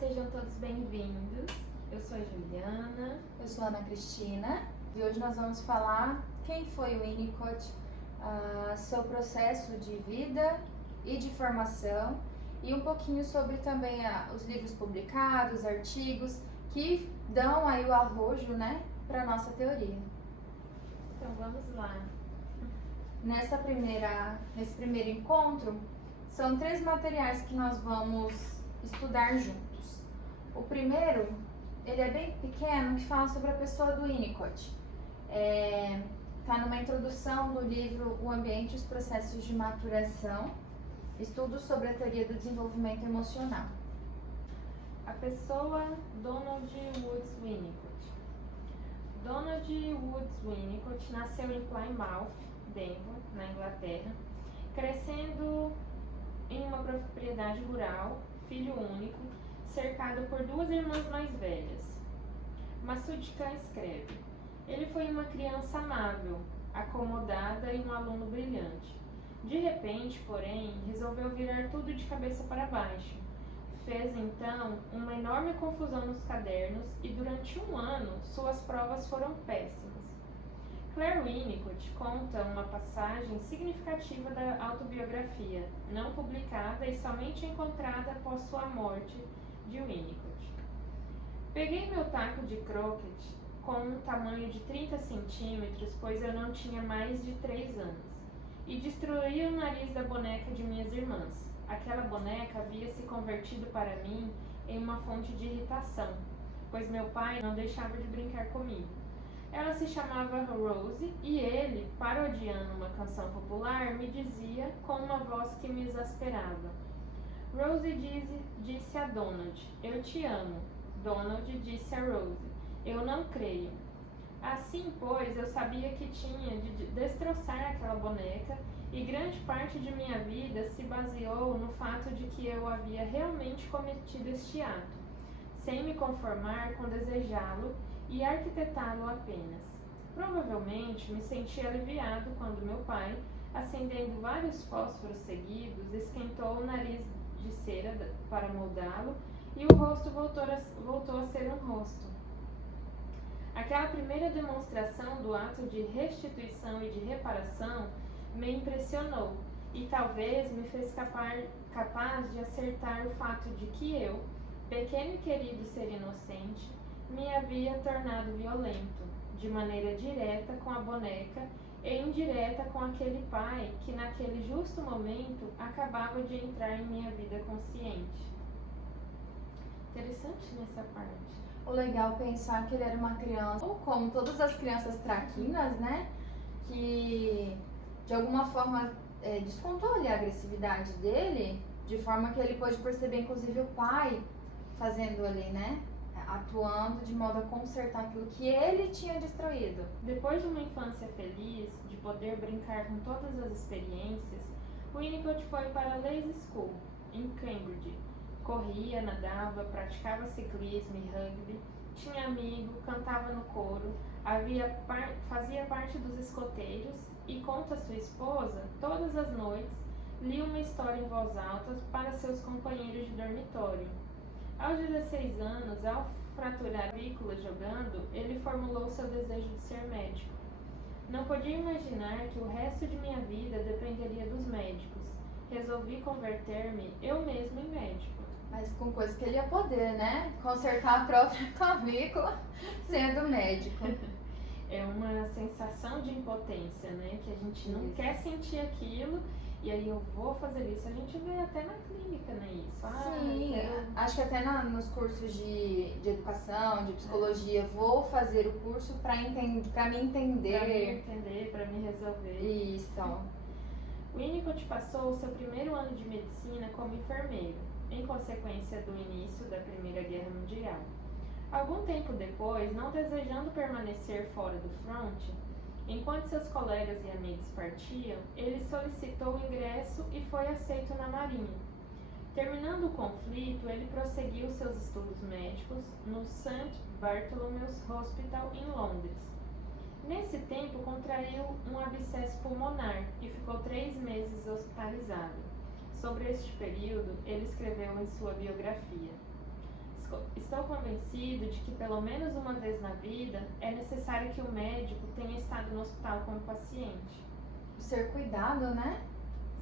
sejam todos bem-vindos. Eu sou a Juliana. Eu sou a Ana Cristina e hoje nós vamos falar quem foi o Winnicott, seu processo de vida e de formação e um pouquinho sobre também os livros publicados, artigos que dão aí o arrojo, né, para nossa teoria. Então vamos lá. Nesse primeiro encontro, são 3 materiais que nós vamos estudar juntos. O primeiro, ele é bem pequeno, que fala sobre a pessoa do Winnicott. Está numa introdução do livro O Ambiente e os Processos de Maturação, estudos sobre a teoria do desenvolvimento emocional. A pessoa Donald Woods Winnicott. Donald Woods Winnicott nasceu em Plymouth, Devon, na Inglaterra, crescendo em uma propriedade rural, filho único, cercado por 2 irmãs mais velhas. Massudka escreve: ele foi uma criança amável, acomodada e um aluno brilhante. De repente, porém, resolveu virar tudo de cabeça para baixo. Fez então uma enorme confusão nos cadernos e durante 1 ano suas provas foram péssimas. Claire Winnicott conta uma passagem significativa da autobiografia, não publicada e somente encontrada após sua morte, de Winnicott. Peguei meu taco de croquet com um tamanho de 30 centímetros, pois eu não tinha mais de 3 anos, e destruí o nariz da boneca de minhas irmãs. Aquela boneca havia se convertido para mim em uma fonte de irritação, pois meu pai não deixava de brincar comigo. Ela se chamava Rose e ele, parodiando uma canção popular, me dizia com uma voz que me exasperava. Rose disse a Donald: eu te amo. Donald disse a Rose: eu não creio. Assim, pois, eu sabia que tinha de destroçar aquela boneca e grande parte de minha vida se baseou no fato de que eu havia realmente cometido este ato, sem me conformar com desejá-lo e arquitetá-lo apenas. Provavelmente me senti aliviado quando meu pai, acendendo vários fósforos seguidos, esquentou o nariz de cera para moldá-lo e o rosto voltou a ser um rosto. Aquela primeira demonstração do ato de restituição e de reparação me impressionou e talvez me fez capaz de acertar o fato de que eu, pequeno e querido ser inocente, me havia tornado violento, de maneira direta com a boneca e indireta com aquele pai que naquele justo momento acabava de entrar em minha vida consciente. Interessante nessa parte. O legal é pensar que ele era uma criança, ou como todas as crianças traquinas, né, que de alguma forma descontou ali a agressividade dele, de forma que ele pôde perceber inclusive o pai fazendo ali, né, atuando de modo a consertar aquilo que ele tinha destruído. Depois de uma infância feliz, de poder brincar com todas as experiências, Winnicott foi para a Leys School, em Cambridge. Corria, nadava, praticava ciclismo e rugby, tinha amigo, cantava no coro, fazia parte dos escoteiros e, conta sua esposa, todas as noites lia uma história em voz alta para seus companheiros de dormitório. Aos 16 anos, ao fraturar a clavícula jogando, ele formulou seu desejo de ser médico. Não podia imaginar que o resto de minha vida dependeria dos médicos. Resolvi converter-me eu mesmo em médico. Mas com coisa que ele ia poder, né? Consertar a própria clavícula sendo médico. É uma sensação de impotência, né? Que a gente não Isso. quer sentir aquilo. E aí eu vou fazer isso. A gente vê até na clínica, né? Isso. Sim, acho que até nos cursos de educação, de psicologia, vou fazer o curso para me entender. Para me entender, para me resolver. Isso. Winnicott passou o seu primeiro ano de medicina como enfermeiro, em consequência do início da Primeira Guerra Mundial. Algum tempo depois, não desejando permanecer fora do fronte, enquanto seus colegas e amigos partiam, ele solicitou o ingresso e foi aceito na Marinha. Terminando o conflito, ele prosseguiu seus estudos médicos no St. Bartholomew's Hospital em Londres. Nesse tempo, contraiu um abscesso pulmonar e ficou 3 meses hospitalizado. Sobre este período, ele escreveu em sua biografia: Estou convencido de que pelo menos uma vez na vida é necessário que o médico tenha estado no hospital com o paciente. Ser cuidado, né?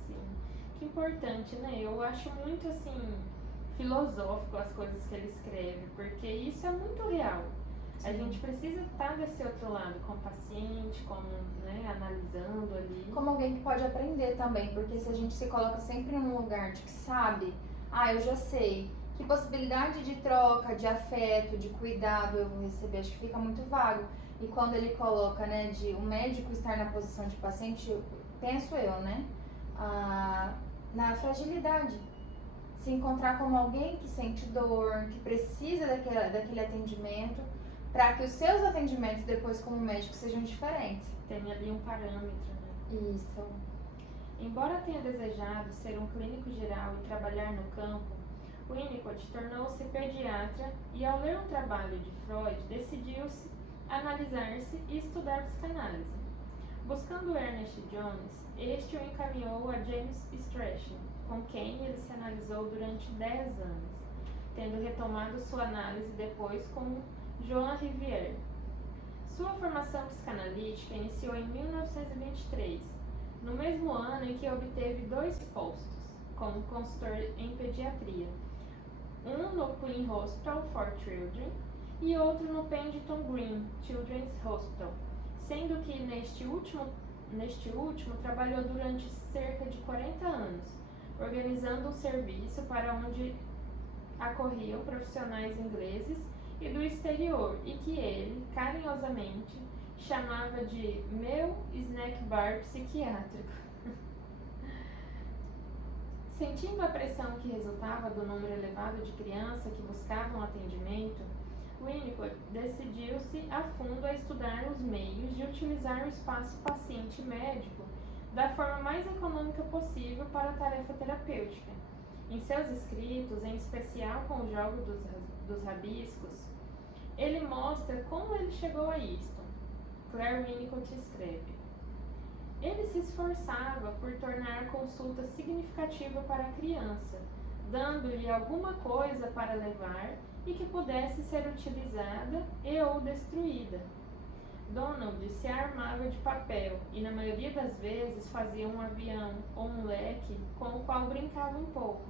Sim, que importante, né? Eu acho muito assim filosófico as coisas que ele escreve, porque isso é muito real. A gente precisa estar desse outro lado, com o paciente, como, né, analisando ali. Como alguém que pode aprender também, porque se a gente se coloca sempre num lugar de que sabe, eu já sei, que possibilidade de troca, de afeto, de cuidado eu vou receber, acho que fica muito vago. E quando ele coloca, né, de o médico estar na posição de paciente, penso eu, né, na fragilidade. Se encontrar como alguém que sente dor, que precisa daquele atendimento, para que os seus atendimentos depois como médico sejam diferentes. Tem ali um parâmetro, né? Isso. Embora tenha desejado ser um clínico geral e trabalhar no campo, Winnicott tornou-se pediatra e, ao ler um trabalho de Freud, decidiu-se analisar-se e estudar psicanálise. Buscando Ernest Jones, este o encaminhou a James Strachan, com quem ele se analisou durante 10 anos, tendo retomado sua análise depois com Joan Rivière. Sua formação psicanalítica iniciou em 1923, no mesmo ano em que obteve 2 postos como consultor em pediatria, um no Queen Hospital for Children e outro no Pendleton Green Children's Hospital, sendo que neste último trabalhou durante cerca de 40 anos, organizando um serviço para onde acorriam profissionais ingleses e do exterior, e que ele, carinhosamente, chamava de meu snack bar psiquiátrico. Sentindo a pressão que resultava do número elevado de crianças que buscavam atendimento, Winnicott decidiu-se a fundo a estudar os meios de utilizar o espaço paciente médico da forma mais econômica possível para a tarefa terapêutica. Em seus escritos, em especial com o jogo dos rabiscos, ele mostra como ele chegou a isto. Claire Winnicott escreve: ele se esforçava por tornar a consulta significativa para a criança, dando-lhe alguma coisa para levar e que pudesse ser utilizada e ou destruída. Donald se armava de papel e, na maioria das vezes, fazia um avião ou um leque com o qual brincava um pouco.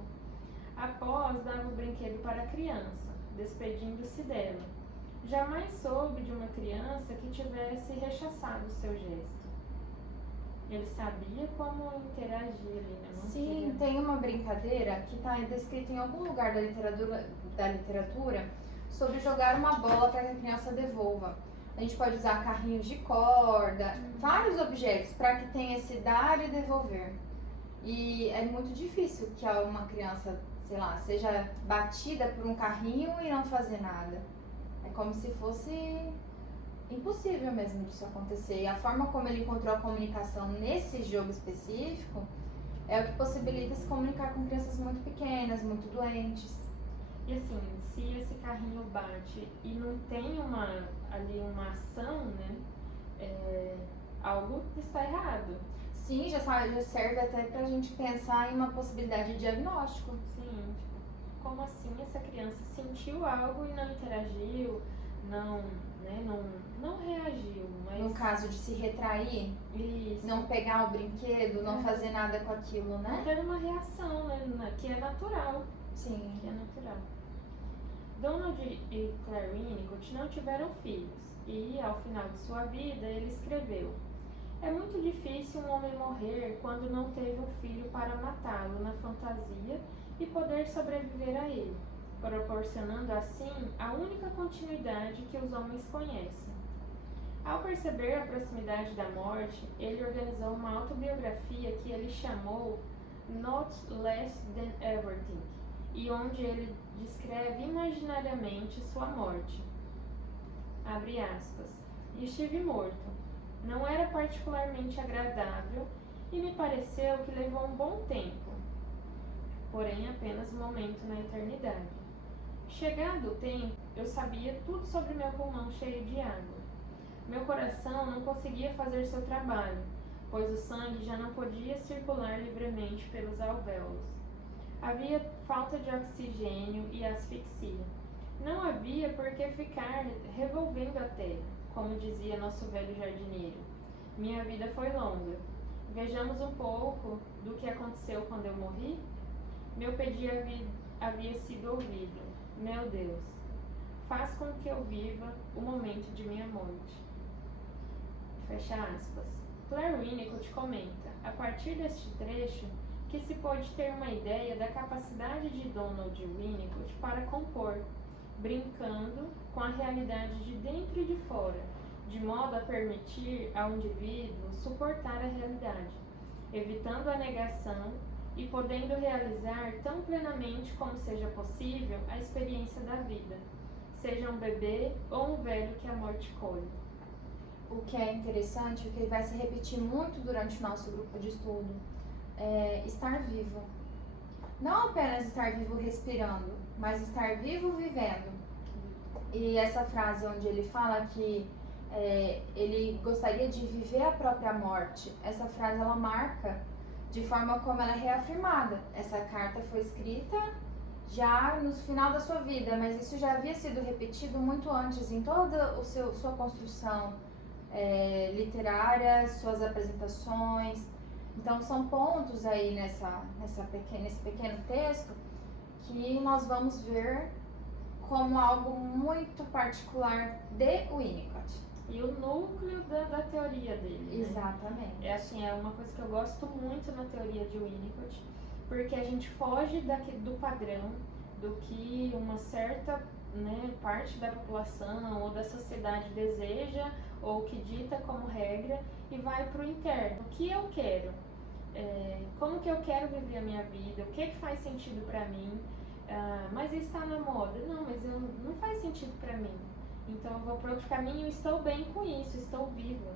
Após, dava o brinquedo para a criança, despedindo-se dela. Jamais soube de uma criança que tivesse rechaçado o seu gesto. Ele sabia como interagir ali, né? Sim, tem uma brincadeira que está descrita em algum lugar da literatura sobre jogar uma bola para que a criança devolva. A gente pode usar carrinhos de corda, vários objetos para que tenha esse dar e devolver. E é muito difícil que uma criança, sei lá, seja batida por um carrinho e não fazer nada. É como se fosse impossível mesmo disso acontecer. E a forma como ele encontrou a comunicação nesse jogo específico é o que possibilita se comunicar com crianças muito pequenas, muito doentes. E assim, se esse carrinho bate e não tem uma ação, né, algo está errado. Sim, já serve até pra gente pensar em uma possibilidade de diagnóstico. Sim, tipo, como assim essa criança sentiu algo e não interagiu, não reagiu, mas... No caso de se retrair, Isso. não pegar o brinquedo, não fazer nada com aquilo, né? Não ter uma reação, né, que é natural. Sim. Que é natural. Donald e Claire Winnicott não tiveram filhos e, ao final de sua vida, ele escreveu: é muito difícil um homem morrer quando não teve um filho para matá-lo na fantasia e poder sobreviver a ele, proporcionando assim a única continuidade que os homens conhecem. Ao perceber a proximidade da morte, ele organizou uma autobiografia que ele chamou Not Less Than Everything, e onde ele descreve imaginariamente sua morte. Abre aspas. Estive morto. Não era particularmente agradável e me pareceu que levou um bom tempo, porém apenas um momento na eternidade. Chegado o tempo, eu sabia tudo sobre meu pulmão cheio de água. Meu coração não conseguia fazer seu trabalho, pois o sangue já não podia circular livremente pelos alvéolos. Havia falta de oxigênio e asfixia. Não havia por que ficar revolvendo a terra, como dizia nosso velho jardineiro. Minha vida foi longa. Vejamos um pouco do que aconteceu quando eu morri? Meu pedido havia sido ouvido. Meu Deus, faz com que eu viva o momento de minha morte. Fecha aspas. Claire Winnicott comenta, a partir deste trecho, que se pode ter uma ideia da capacidade de Donald Winnicott para compor, brincando com a realidade de dentro e de fora, de modo a permitir ao indivíduo suportar a realidade, evitando a negação e podendo realizar tão plenamente como seja possível a experiência da vida, seja um bebê ou um velho que a morte colhe. O que é interessante, o que vai se repetir muito durante o nosso grupo de estudo, é estar vivo. Não apenas estar vivo respirando, mas estar vivo vivendo. E essa frase onde ele fala que ele gostaria de viver a própria morte, essa frase ela marca de forma como ela é reafirmada. Essa carta foi escrita já no final da sua vida, mas isso já havia sido repetido muito antes em toda sua construção literária, suas apresentações. Então são pontos aí nesse pequeno texto que nós vamos ver como algo muito particular de Winnicott. E o núcleo da teoria dele, né? Exatamente. É uma coisa que eu gosto muito na teoria de Winnicott, porque a gente foge do padrão, do que uma certa parte da população ou da sociedade deseja ou que dita como regra e vai para o interno. O que eu quero? Como que eu quero viver a minha vida? O que faz sentido para mim? Mas isso está na moda. Não, mas não faz sentido para mim. Então eu vou para outro caminho e estou bem com isso, estou viva.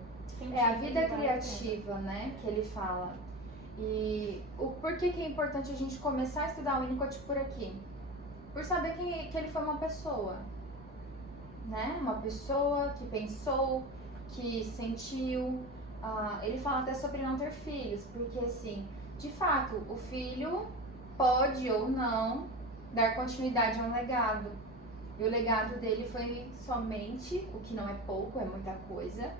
A vida criativa, né, que ele fala. E por que é importante a gente começar a estudar o Winnicott por aqui? Por saber que ele foi uma pessoa, né? Uma pessoa que pensou, que sentiu. Ele fala até sobre não ter filhos, porque assim, de fato, o filho pode ou não dar continuidade a um legado. E o legado dele foi somente, o que não é pouco, é muita coisa,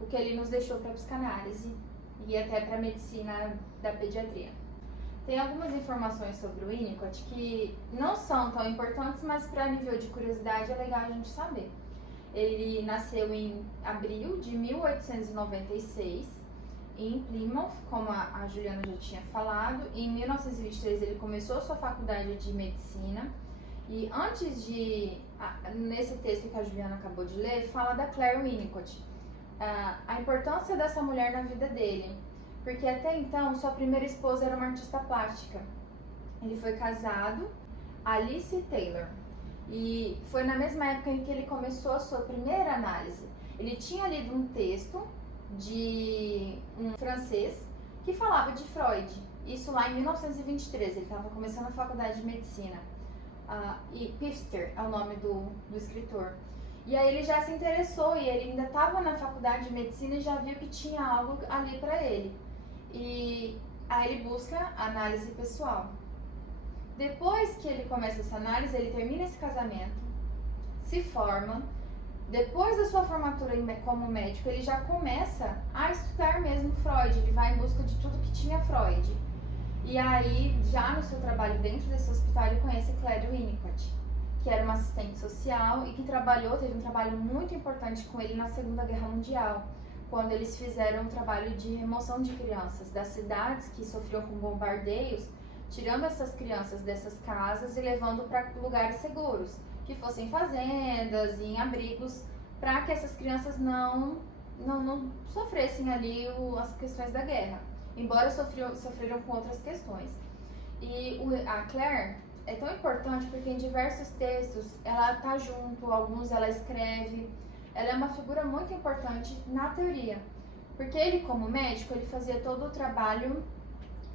o que ele nos deixou para a psicanálise e até para a medicina da pediatria. Tem algumas informações sobre o Winnicott que não são tão importantes, mas para nível de curiosidade é legal a gente saber. Ele nasceu em abril de 1896 em Plymouth, como a Juliana já tinha falado. Em 1923 ele começou sua faculdade de medicina. E antes nesse texto que a Juliana acabou de ler, fala da Claire Winnicott, a importância dessa mulher na vida dele, porque até então sua primeira esposa era uma artista plástica. Ele foi casado, Alice Taylor, e foi na mesma época em que ele começou a sua primeira análise. Ele tinha lido um texto de um francês que falava de Freud, isso lá em 1923, ele estava começando a faculdade de medicina. E Pfister é o nome do escritor. E aí ele já se interessou e ele ainda estava na faculdade de medicina e já viu que tinha algo ali para ele. E aí ele busca análise pessoal. Depois que ele começa essa análise, ele termina esse casamento, se forma. Depois da sua formatura como médico, ele já começa a estudar mesmo Freud. Ele vai em busca de tudo que tinha Freud. E aí, já no seu trabalho dentro desse hospital, ele conhece Claire Winnicott, que era uma assistente social e que teve um trabalho muito importante com ele na Segunda Guerra Mundial, quando eles fizeram um trabalho de remoção de crianças das cidades que sofriam com bombardeios, tirando essas crianças dessas casas e levando para lugares seguros, que fossem fazendas e em abrigos, para que essas crianças não sofressem ali as questões da guerra, embora sofreram com outras questões. E a Claire é tão importante porque em diversos textos ela está junto, alguns ela escreve, ela é uma figura muito importante na teoria, porque ele como médico, ele fazia todo o trabalho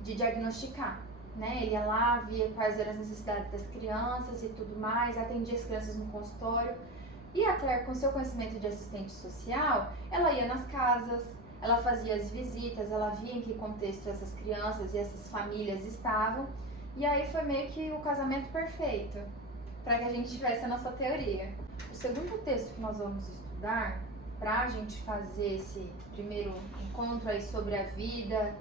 de diagnosticar, né? Ele ia lá, via quais eram as necessidades das crianças e tudo mais, atendia as crianças no consultório. E a Claire, com seu conhecimento de assistente social, ela ia nas casas, ela fazia as visitas, ela via em que contexto essas crianças e essas famílias estavam. E aí foi meio que o casamento perfeito. para que a gente tivesse a nossa teoria. O segundo texto que nós vamos estudar, para a gente fazer esse primeiro encontro aí sobre a vida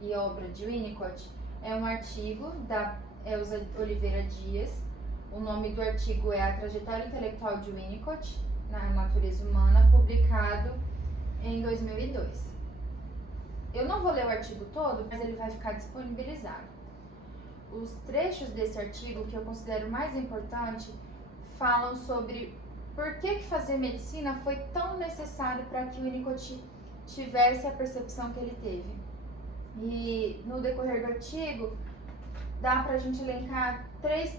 e obra de Winnicott, é um artigo da Elza Oliveira Dias. O nome do artigo é A Trajetória Intelectual de Winnicott na Natureza Humana, publicado em 2002. Eu não vou ler o artigo todo, mas ele vai ficar disponibilizado. Os trechos desse artigo que eu considero mais importante falam sobre por que fazer medicina foi tão necessário para que o Winnicott tivesse a percepção que ele teve. E no decorrer do artigo, dá para a gente elencar 4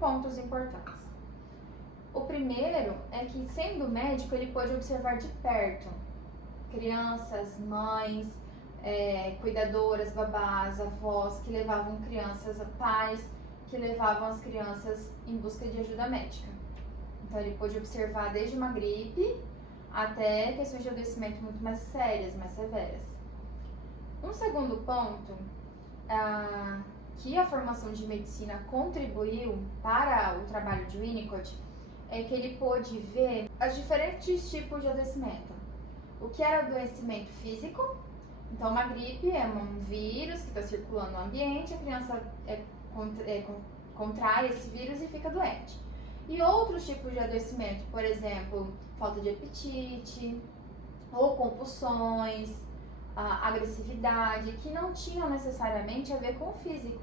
pontos importantes. O primeiro é que, sendo médico, ele pôde observar de perto crianças, mães, cuidadoras, babás, avós que levavam crianças, pais que levavam as crianças em busca de ajuda médica. Então ele pôde observar desde uma gripe até questões de adoecimento muito mais sérias, mais severas. Um segundo ponto que a formação de medicina contribuiu para o trabalho de Winnicott é que ele pôde ver os diferentes tipos de adoecimento. O que era adoecimento físico, então uma gripe é um vírus que está circulando no ambiente, a criança contrai esse vírus e fica doente. E outros tipos de adoecimento, por exemplo, falta de apetite, ou compulsões, agressividade, que não tinham necessariamente a ver com o físico,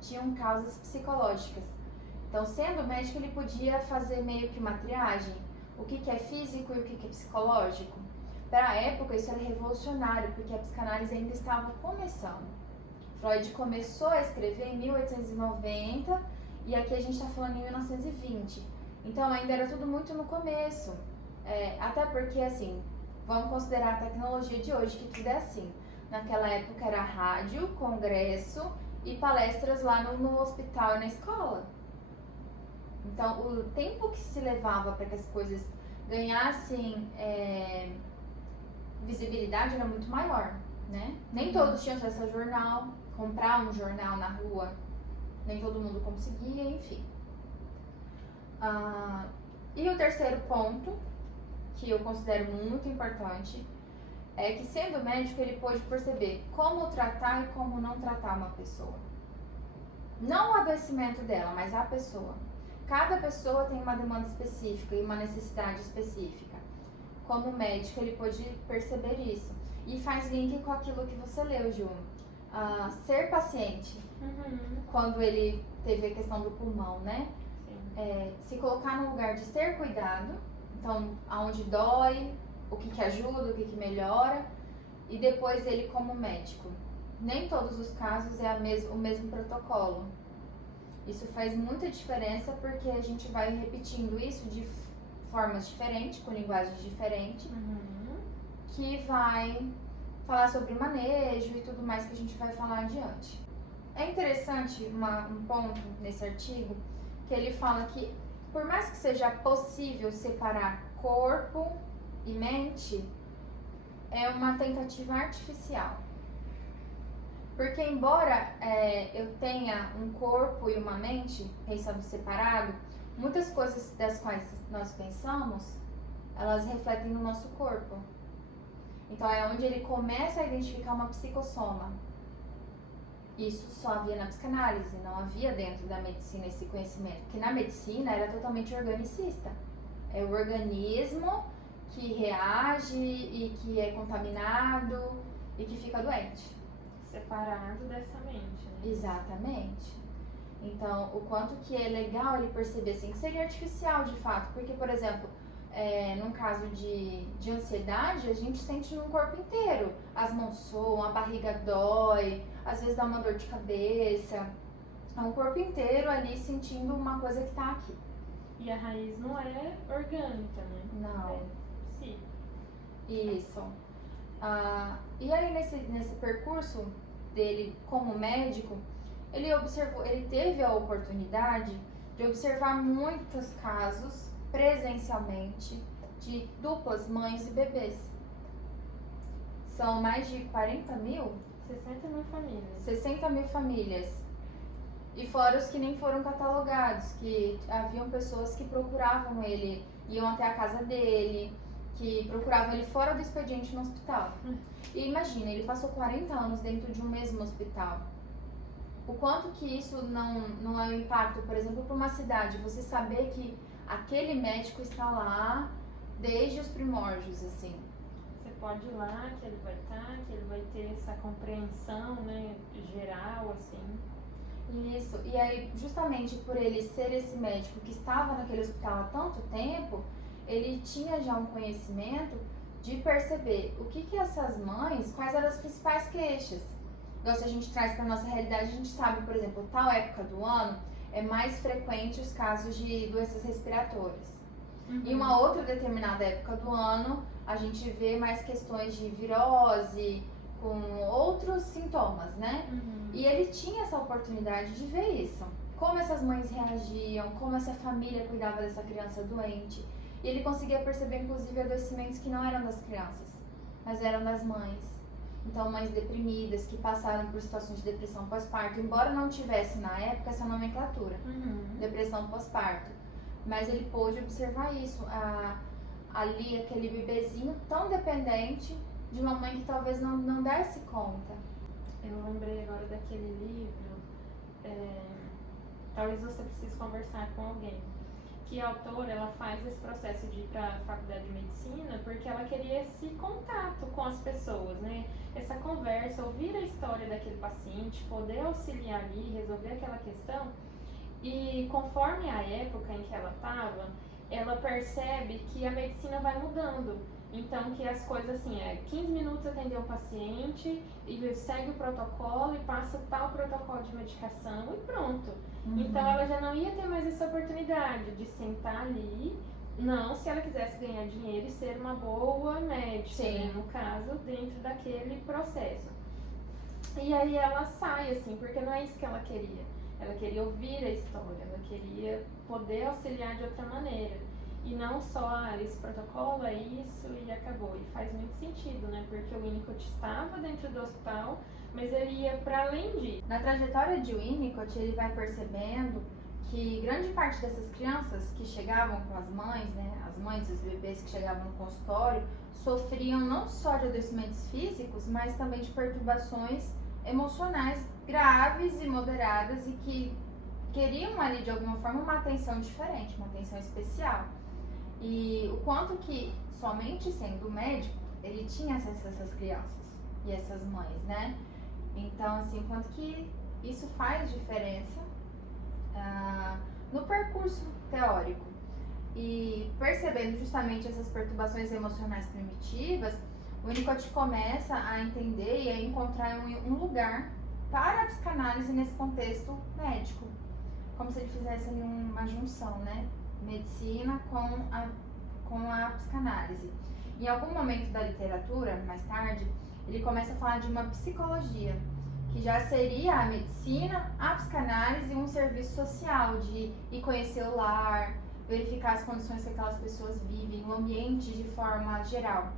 tinham causas psicológicas. Então, sendo médico, ele podia fazer meio que uma triagem, o que é físico e o que é psicológico. Para a época, isso era revolucionário, porque a psicanálise ainda estava começando. Freud começou a escrever em 1890 e aqui a gente está falando em 1920. Então, ainda era tudo muito no começo. Até porque, assim, vamos considerar a tecnologia de hoje, que tudo é assim. Naquela época era rádio, congresso e palestras lá no hospital e na escola. Então, o tempo que se levava para que as coisas ganhassem visibilidade era muito maior, né? Nem todos tinham acesso a jornal, comprar um jornal na rua, nem todo mundo conseguia, enfim. E o terceiro ponto, que eu considero muito importante, é que, sendo médico, ele pôde perceber como tratar e como não tratar uma pessoa. Não o adoecimento dela, mas a pessoa. Cada pessoa tem uma demanda específica e uma necessidade específica. Como médico, ele pôde perceber isso. E faz link com aquilo que você leu, Ju. Ser paciente. Quando ele teve a questão do pulmão, né? Se colocar no lugar de ser cuidado. Então, aonde dói, o que ajuda, o que melhora. E depois ele como médico. Nem todos os casos é o mesmo protocolo. Isso faz muita diferença porque a gente vai repetindo isso de formas diferentes, com linguagens diferentes, que vai falar sobre manejo e tudo mais que a gente vai falar adiante. É interessante um ponto nesse artigo que ele fala que, por mais que seja possível separar corpo e mente, é uma tentativa artificial. Porque embora eu tenha um corpo e uma mente pensando separado, muitas coisas das quais nós pensamos, elas refletem no nosso corpo. Então é onde ele começa a identificar uma psicossoma. Isso só havia na psicanálise, não havia dentro da medicina esse conhecimento. Porque na medicina era totalmente organicista. É o organismo que reage e que é contaminado e que fica doente. Separado dessa mente, né? Exatamente. Então, o quanto que é legal ele perceber assim, que seria artificial de fato, porque, por exemplo, num caso de ansiedade, a gente sente no corpo inteiro. As mãos soam, a barriga dói, às vezes dá uma dor de cabeça. É o corpo inteiro ali sentindo uma coisa que tá aqui. E a raiz não é orgânica, né? Não. Sim. Isso. E aí nesse percurso dele como médico, ele teve a oportunidade de observar muitos casos presencialmente de duplas mães e bebês. São mais de 40 mil? 60 mil famílias. 60 mil famílias. E fora os que nem foram catalogados, que haviam pessoas que procuravam ele, iam até a casa dele, que procuravam ele fora do expediente no hospital. E imagina, ele passou 40 anos dentro de um mesmo hospital. O quanto que isso não é um impacto, por exemplo, para uma cidade, você saber que aquele médico está lá desde os primórdios, assim. Você pode ir lá, que ele vai estar, que ele vai ter essa compreensão, né, geral, assim. Isso, e aí justamente por ele ser esse médico que estava naquele hospital há tanto tempo, ele tinha já um conhecimento de perceber o que essas mães, quais eram as principais queixas. Então, se a gente traz para a nossa realidade, a gente sabe, por exemplo, tal época do ano é mais frequente os casos de doenças respiratórias. Em uma outra determinada época do ano, a gente vê mais questões de virose, com outros sintomas, né? E ele tinha essa oportunidade de ver isso. Como essas mães reagiam, como essa família cuidava dessa criança doente. E ele conseguia perceber, inclusive, adoecimentos que não eram das crianças, mas eram das mães. Então, mães deprimidas, que passaram por situações de depressão pós-parto, embora não tivesse na época essa nomenclatura, depressão pós-parto. Mas ele pôde observar isso, ali aquele bebezinho tão dependente de uma mãe que talvez não desse conta. Eu lembrei agora daquele livro, talvez você precise conversar com alguém, que a autora ela faz esse processo de ir para a faculdade de medicina porque ela queria esse contato com as pessoas, né? Essa conversa, ouvir a história daquele paciente, poder auxiliar ali, resolver aquela questão. E conforme a época em que ela estava, ela percebe que a medicina vai mudando. Então, que as coisas assim, 15 minutos atender um paciente e segue o protocolo e passa tal protocolo de medicação e pronto. Então, ela já não ia ter mais essa oportunidade de sentar ali, não se ela quisesse ganhar dinheiro e ser uma boa médica, né, no caso, dentro daquele processo. E aí ela sai, assim, porque não é isso que ela queria. Ela queria ouvir a história, ela queria poder auxiliar de outra maneira. E não só, esse protocolo é isso e acabou. E faz muito sentido, né? Porque o Winnicott estava dentro do hospital, mas ele ia para além disso. Na trajetória de Winnicott, ele vai percebendo que grande parte dessas crianças que chegavam com as mães, né? As mães e os bebês que chegavam no consultório, sofriam não só de adoecimentos físicos, mas também de perturbações emocionais graves e moderadas e que queriam ali de alguma forma uma atenção diferente, uma atenção especial. E o quanto que, somente sendo médico, ele tinha acesso a essas crianças e essas mães, né? Então, assim, o quanto que isso faz diferença no percurso teórico. E percebendo justamente essas perturbações emocionais primitivas, o Winnicott começa a entender e a encontrar um lugar para a psicanálise nesse contexto médico. Como se ele fizesse uma junção, né? Medicina com a psicanálise. Em algum momento da literatura, mais tarde, ele começa a falar de uma psicologia, que já seria a medicina, a psicanálise e um serviço social de ir conhecer o lar, verificar as condições que aquelas pessoas vivem, o ambiente de forma geral,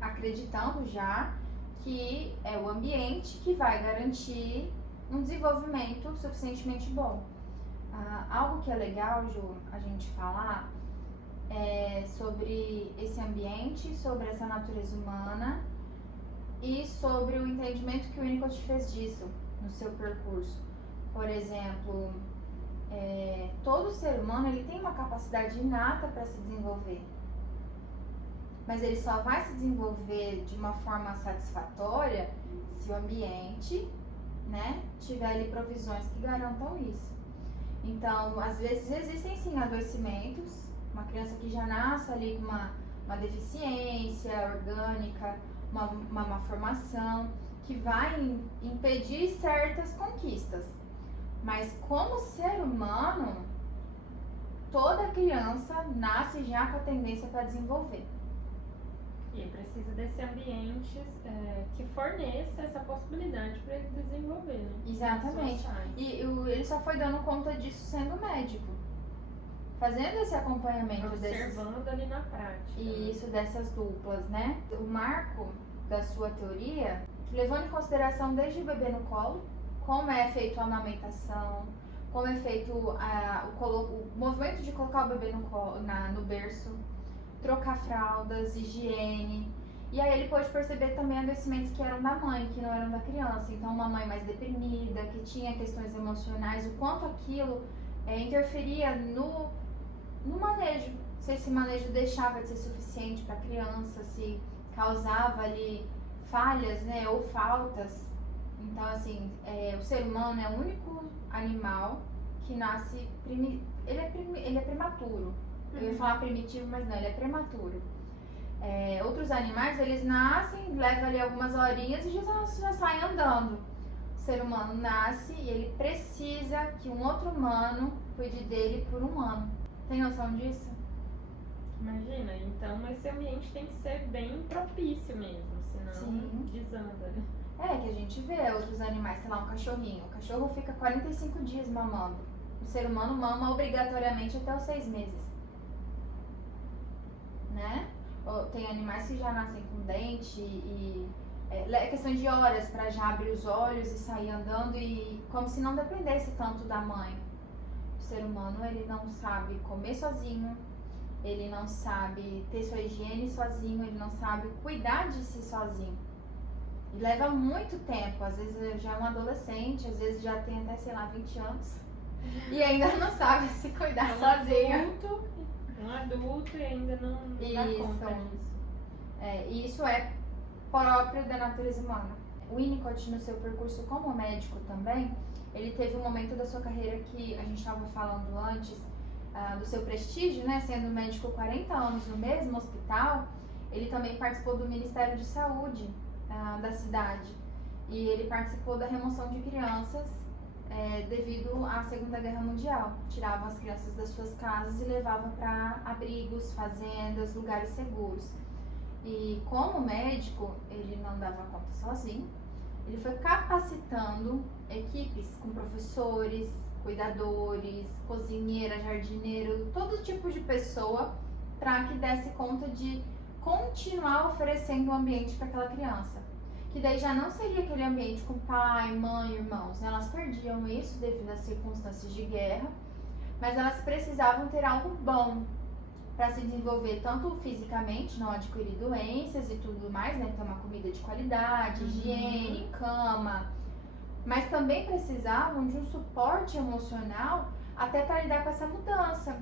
acreditando já que é o ambiente que vai garantir um desenvolvimento suficientemente bom. Algo que é legal, Ju, a gente falar sobre esse ambiente, sobre essa natureza humana e sobre o entendimento que o Winnicott fez disso no seu percurso. Por exemplo, todo ser humano ele tem uma capacidade inata para se desenvolver, mas ele só vai se desenvolver de uma forma satisfatória se o ambiente, né, tiver ali provisões que garantam isso. Então, às vezes existem sim adoecimentos, uma criança que já nasce ali com uma deficiência orgânica, uma malformação, que vai impedir certas conquistas. Mas como ser humano, toda criança nasce já com a tendência para desenvolver. E precisa desse ambiente que forneça essa possibilidade para ele desenvolver, né? Exatamente. E ele só foi dando conta disso sendo médico. Fazendo esse acompanhamento observando ali na prática. Isso, dessas duplas, né? O marco da sua teoria, levando em consideração desde o bebê no colo, como é feito a amamentação, como é feito o movimento de colocar o bebê no berço, trocar fraldas, higiene. E aí ele pôde perceber também adoecimentos que eram da mãe, que não eram da criança. Então uma mãe mais deprimida, que tinha questões emocionais, o quanto aquilo interferia no manejo. Se esse manejo deixava de ser suficiente para a criança, se causava ali falhas, né, ou faltas. Então, assim, o ser humano é o único animal que nasce, ele é prematuro. Eu ia falar primitivo, mas não, ele é prematuro. Outros animais, eles nascem, levam ali algumas horinhas e já saem andando. O ser humano nasce e ele precisa que um outro humano cuide dele por um ano. Tem noção disso? Imagina, então esse ambiente tem que ser bem propício mesmo, senão Sim. desanda, né? Que a gente vê outros animais, sei lá, um cachorrinho. O cachorro fica 45 dias mamando. O ser humano mama obrigatoriamente até os 6 meses. Né? Tem animais que já nascem com dente e é questão de horas para já abrir os olhos e sair andando, e como se não dependesse tanto da mãe. O ser humano, ele não sabe comer sozinho, ele não sabe ter sua higiene sozinho, ele não sabe cuidar de si sozinho. E leva muito tempo, às vezes já é um adolescente, às vezes já tem até, sei lá, 20 anos e ainda não sabe se cuidar sozinho. Um adulto e ainda não dá conta disso. E isso é próprio da natureza humana. O Winnicott, no seu percurso como médico também, ele teve um momento da sua carreira que a gente estava falando antes, do seu prestígio, né, sendo médico 40 anos no mesmo hospital. Ele também participou do Ministério de Saúde da cidade, e ele participou da remoção de crianças devido à Segunda Guerra Mundial. Tiravam as crianças das suas casas e levavam para abrigos, fazendas, lugares seguros. E como médico, ele não dava conta sozinho. Ele foi capacitando equipes com professores, cuidadores, cozinheira, jardineiro, todo tipo de pessoa, para que desse conta de continuar oferecendo um ambiente para aquela criança. Que daí já não seria aquele ambiente com pai, mãe, irmãos, né? Elas perdiam isso devido às circunstâncias de guerra, mas elas precisavam ter algo bom para se desenvolver, tanto fisicamente, não adquirir doenças e tudo mais, né? Tomar comida de qualidade, higiene, cama, mas também precisavam de um suporte emocional até para lidar com essa mudança.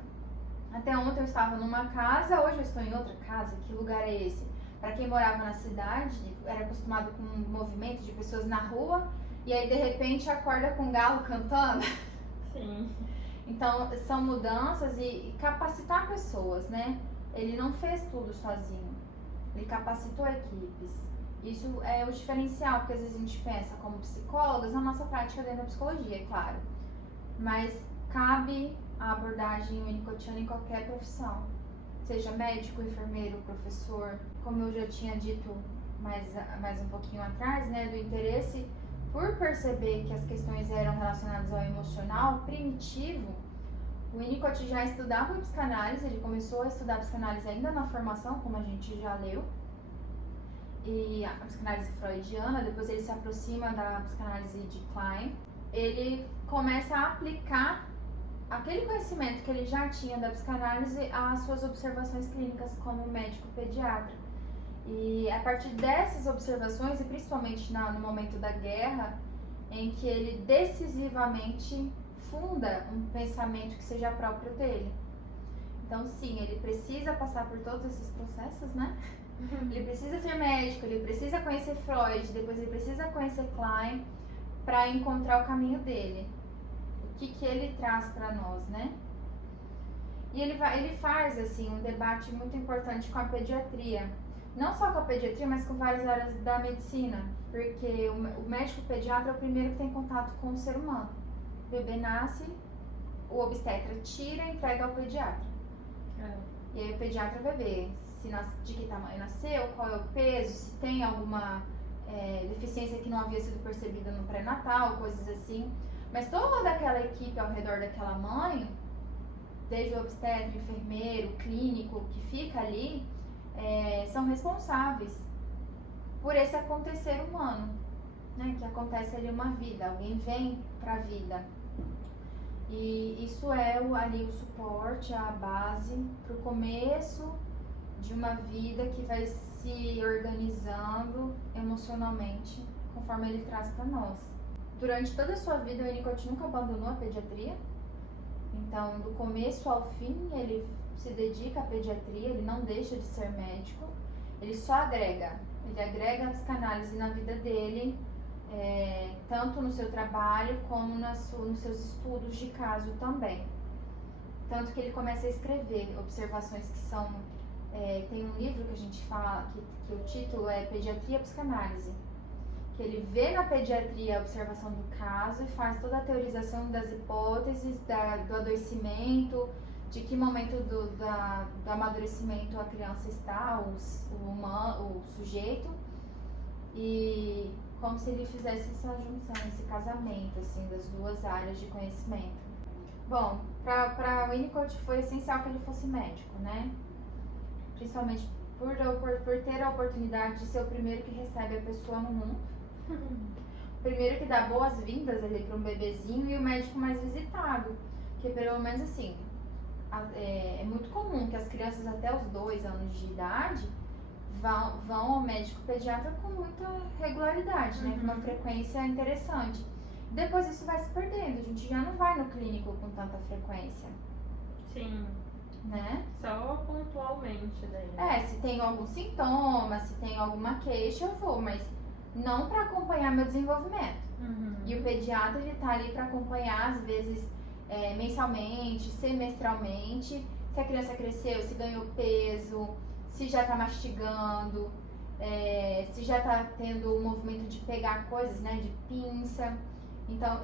Até ontem eu estava numa casa, hoje eu estou em outra casa. Que lugar é esse? Para quem morava na cidade, era acostumado com um movimento de pessoas na rua, e aí de repente acorda com um galo cantando. Sim. Então são mudanças e capacitar pessoas, né? Ele não fez tudo sozinho, ele capacitou equipes. Isso é o diferencial, porque às vezes a gente pensa como psicólogos na nossa prática dentro da psicologia, é claro. Mas cabe a abordagem winnicottiana em qualquer profissão, seja médico, enfermeiro, professor. Como eu já tinha dito mais um pouquinho atrás, né, do interesse por perceber que as questões eram relacionadas ao emocional primitivo. O Winnicott já estudava psicanálise, ele começou a estudar psicanálise ainda na formação, como a gente já leu, e a psicanálise freudiana. Depois ele se aproxima da psicanálise de Klein. Ele começa a aplicar aquele conhecimento que ele já tinha da psicanálise às suas observações clínicas como médico pediatra. E a partir dessas observações, e principalmente no momento da guerra, em que ele decisivamente funda um pensamento que seja próprio dele. Então sim, ele precisa passar por todos esses processos, né? Ele precisa ser médico, ele precisa conhecer Freud, depois ele precisa conhecer Klein para encontrar o caminho dele. O que ele traz para nós, né? E ele faz assim um debate muito importante com a pediatria. Não só com a pediatria, mas com várias áreas da medicina. Porque o médico pediatra é o primeiro que tem contato com o ser humano. O bebê nasce, o obstetra tira e entrega ao pediatra. E aí o pediatra vai ver de que tamanho nasceu, qual é o peso, se tem alguma deficiência que não havia sido percebida no pré-natal, coisas assim. Mas toda aquela equipe ao redor daquela mãe, desde o obstetra, enfermeiro, clínico, que fica ali, são responsáveis por esse acontecer humano. né? Que acontece ali uma vida, alguém vem para a vida. E isso é ali o suporte, a base para o começo de uma vida que vai se organizando emocionalmente, conforme ele traz para nós. Durante toda a sua vida, o Winnicott nunca abandonou a pediatria. Então, do começo ao fim, ele se dedica à pediatria, ele não deixa de ser médico, ele só agrega. Ele agrega a psicanálise na vida dele, tanto no seu trabalho como nos seus estudos de caso também. Tanto que ele começa a escrever observações que são... tem um livro que a gente fala, que o título é Pediatria e Psicanálise, que ele vê na pediatria a observação do caso e faz toda a teorização das hipóteses, do adoecimento, de que momento do amadurecimento a criança está, o sujeito, e como se ele fizesse essa junção, esse casamento assim, das duas áreas de conhecimento. Bom, para Winnicott foi essencial que ele fosse médico, né? Principalmente por ter a oportunidade de ser o primeiro que recebe a pessoa no mundo. O primeiro que dá boas-vindas ali para um bebezinho e o médico mais visitado. Porque pelo menos assim, é muito comum que as crianças até os 2 anos de idade vão ao médico pediatra com muita regularidade, né? Com uma frequência interessante. Depois isso vai se perdendo, a gente já não vai no clínico com tanta frequência. Sim. Né? Só pontualmente daí. Se tem algum sintoma, se tem alguma queixa, eu vou, mas não para acompanhar meu desenvolvimento. E o pediatra, ele tá ali para acompanhar, às vezes, mensalmente, semestralmente, se a criança cresceu, se ganhou peso, se já tá mastigando, se já tá tendo o movimento de pegar coisas, né, de pinça. Então,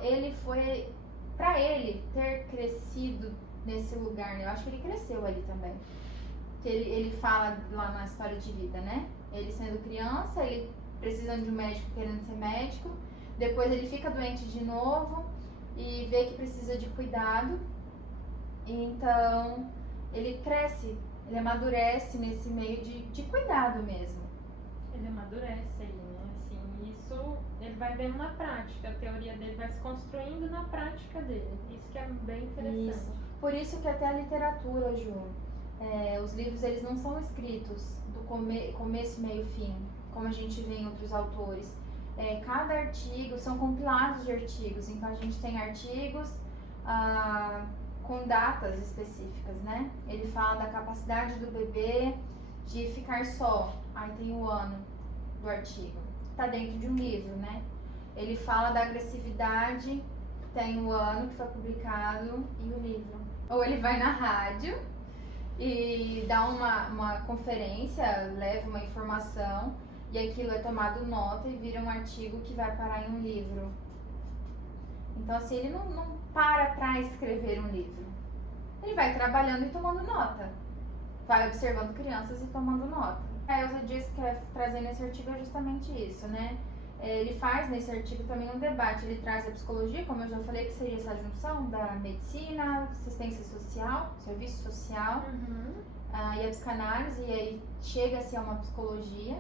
para ele ter crescido nesse lugar, né, eu acho que ele cresceu ali também. Que ele fala lá na história de vida, né? Ele sendo criança, ele precisando de um médico, querendo ser médico, depois ele fica doente de novo e vê que precisa de cuidado, então ele cresce, ele amadurece nesse meio de cuidado mesmo. Ele amadurece aí, né? Assim, isso ele vai vendo na prática, a teoria dele vai se construindo na prática dele. Isso que é bem interessante. Isso. Por isso que até a literatura, Ju, os livros eles não são escritos do começo, meio, fim, como a gente vê em outros autores. Cada artigo, são compilados de artigos, então a gente tem artigos com datas específicas, né? Ele fala da capacidade do bebê de ficar só, aí tem o ano do artigo, tá dentro de um livro, né? Ele fala da agressividade, tem o ano que foi publicado e o livro. Ou ele vai na rádio e dá uma conferência, leva uma informação e aquilo é tomado nota e vira um artigo que vai parar em um livro. Então assim, ele não para escrever um livro. Ele vai trabalhando e tomando nota. Vai observando crianças e tomando nota. A Elza diz que trazer nesse artigo é justamente isso, né? Ele faz nesse artigo também um debate, ele traz a psicologia, como eu já falei, que seria essa junção da medicina, assistência social, serviço social, e a psicanálise, e aí chega-se a uma psicologia,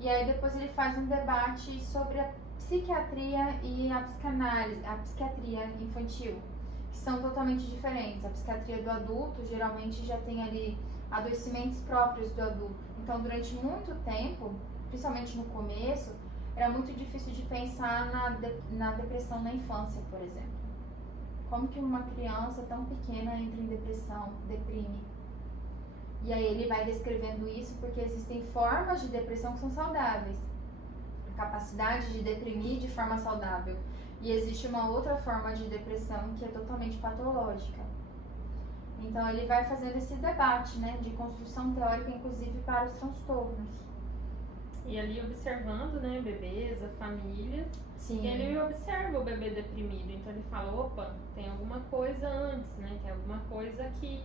e aí depois ele faz um debate sobre a psiquiatria e a psicanálise, a psiquiatria infantil, que são totalmente diferentes. A psiquiatria do adulto geralmente já tem ali adoecimentos próprios do adulto, então durante muito tempo, principalmente no começo, era muito difícil de pensar na depressão na infância, por exemplo. Como que uma criança tão pequena entra em depressão, deprime? E aí ele vai descrevendo isso porque existem formas de depressão que são saudáveis. A capacidade de deprimir de forma saudável. E existe uma outra forma de depressão que é totalmente patológica. Então ele vai fazendo esse debate, né, de construção teórica, inclusive para os transtornos. E ali observando, né, bebês, a família. Sim. E ele observa o bebê deprimido. Então ele fala, opa, tem alguma coisa antes, né? Tem alguma coisa que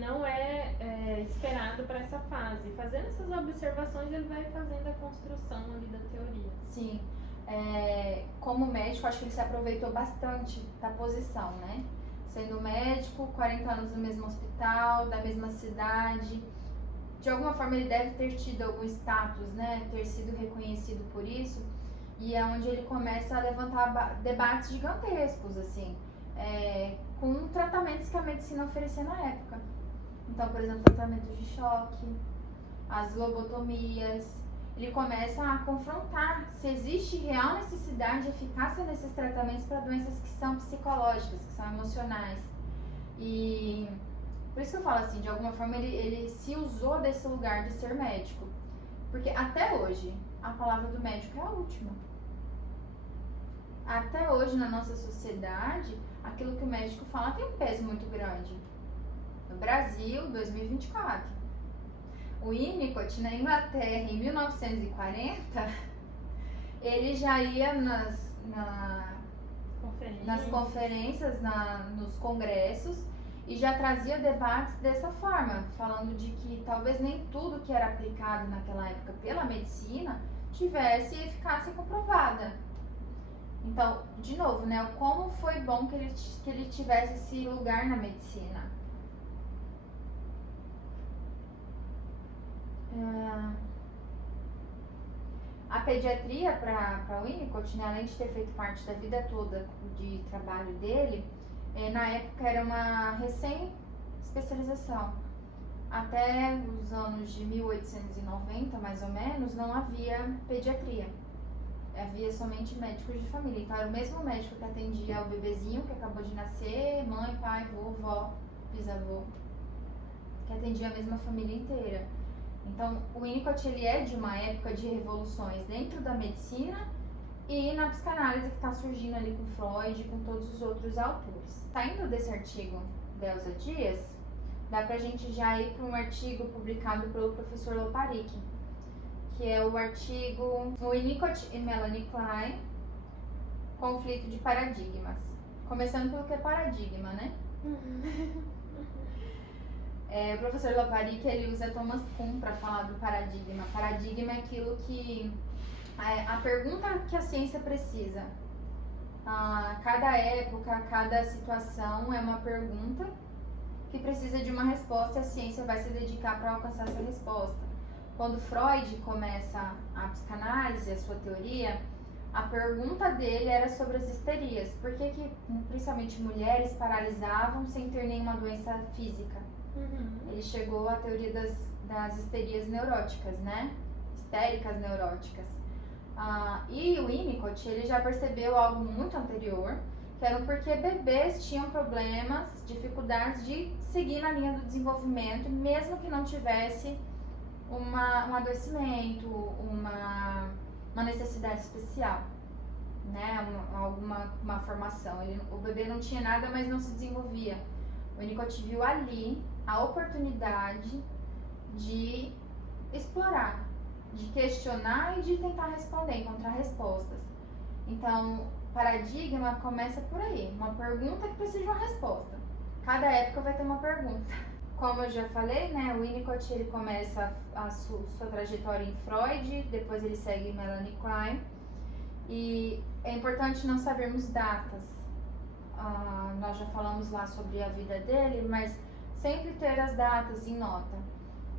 não é esperado para essa fase. Fazendo essas observações, ele vai fazendo a construção ali da teoria. Sim. Como médico, acho que ele se aproveitou bastante da posição, né? Sendo médico, 40 anos no mesmo hospital, da mesma cidade. De alguma forma ele deve ter tido algum status, né? Ter sido reconhecido por isso. e é onde ele começa a levantar debates gigantescos, assim, com tratamentos que a medicina oferecia na época. Então, por exemplo, tratamentos de choque, as lobotomias. Ele começa a confrontar se existe real necessidade e eficácia nesses tratamentos para doenças que são psicológicas, que são emocionais. E por isso que eu falo assim, de alguma forma ele se usou desse lugar de ser médico. Porque até hoje, a palavra do médico é a última. Até hoje, na nossa sociedade, aquilo que o médico fala tem um peso muito grande. No Brasil, 2024. O Winnicott, na Inglaterra, em 1940, ele já ia nas conferências, nos congressos, e já trazia debates dessa forma, falando de que talvez nem tudo que era aplicado naquela época pela medicina tivesse eficácia comprovada. Então, de novo, né, como foi bom que ele tivesse esse lugar na medicina. A pediatria para Winnicott, né, além de ter feito parte da vida toda de trabalho dele, na época era uma recém-especialização. Até os anos de 1890, mais ou menos, não havia pediatria. Havia somente médicos de família. Então era o mesmo médico que atendia o bebezinho que acabou de nascer, mãe, pai, vô, vó, bisavô, que atendia a mesma família inteira. Então, o Winnicott ele é de uma época de revoluções dentro da medicina e na psicanálise que está surgindo ali com Freud e com todos os outros autores. Saindo desse artigo da Elza Dias, dá pra gente já ir para um artigo publicado pelo professor Loparic, que é o artigo Winnicott e Melanie Klein, Conflito de Paradigmas. Começando pelo que é paradigma, né? O professor Loparic, ele usa Thomas Kuhn para falar do paradigma. Paradigma é aquilo que... a pergunta que a ciência precisa. Cada época, cada situação é uma pergunta que precisa de uma resposta e a ciência vai se dedicar para alcançar essa resposta. Quando Freud começa a psicanálise, a sua teoria, a pergunta dele era sobre as histerias. Por que principalmente mulheres paralisavam sem ter nenhuma doença física? Ele chegou à teoria das histerias neuróticas, né? Histéricas neuróticas. E o Winnicott, ele já percebeu algo muito anterior, que era porque bebês tinham problemas, dificuldades de seguir na linha do desenvolvimento, mesmo que não tivesse um adoecimento, uma necessidade especial, né? Uma formação. O bebê não tinha nada, mas não se desenvolvia. O Winnicott viu ali a oportunidade de explorar, de questionar e de tentar responder, encontrar respostas. Então, paradigma começa por aí, uma pergunta que precisa de uma resposta. Cada época vai ter uma pergunta. Como eu já falei, né, o Winnicott ele começa a sua trajetória em Freud, depois ele segue em Melanie Klein, e é importante não sabermos datas. Nós já falamos lá sobre a vida dele, mas sempre ter as datas em nota.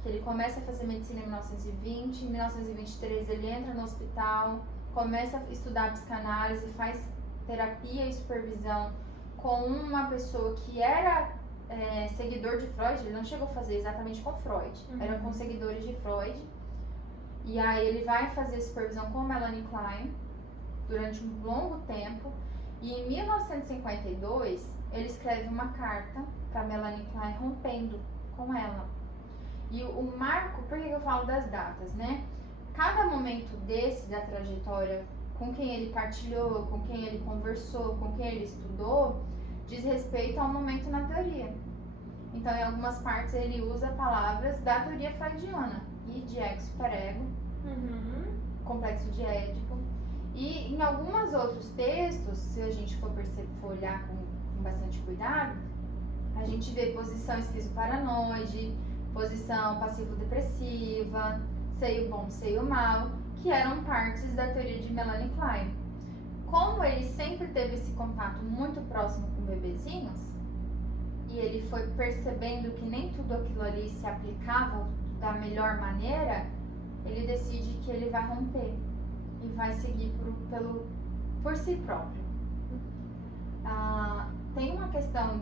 Que ele começa a fazer medicina em 1920, em 1923 ele entra no hospital, começa a estudar psicanálise, faz terapia e supervisão com uma pessoa que era seguidor de Freud. Ele não chegou a fazer exatamente com Freud, eram com seguidores de Freud. E aí ele vai fazer supervisão com Melanie Klein durante um longo tempo. E em 1952, ele escreve uma carta para Melanie Klein rompendo com ela. E o marco, por que eu falo das datas, né? Cada momento desse da trajetória, com quem ele partilhou, com quem ele conversou, com quem ele estudou, diz respeito ao momento na teoria. Então, em algumas partes ele usa palavras da teoria freudiana, id, ego, superego, complexo de Édipo. E em alguns outros textos, se a gente for olhar com bastante cuidado, a gente vê posição esquizoparanoide, posição passivo-depressiva, seio bom, seio mal, que eram partes da teoria de Melanie Klein. Como ele sempre teve esse contato muito próximo com bebezinhos, e ele foi percebendo que nem tudo aquilo ali se aplicava da melhor maneira, ele decide que ele vai romper. e vai seguir por si próprio. Tem uma questão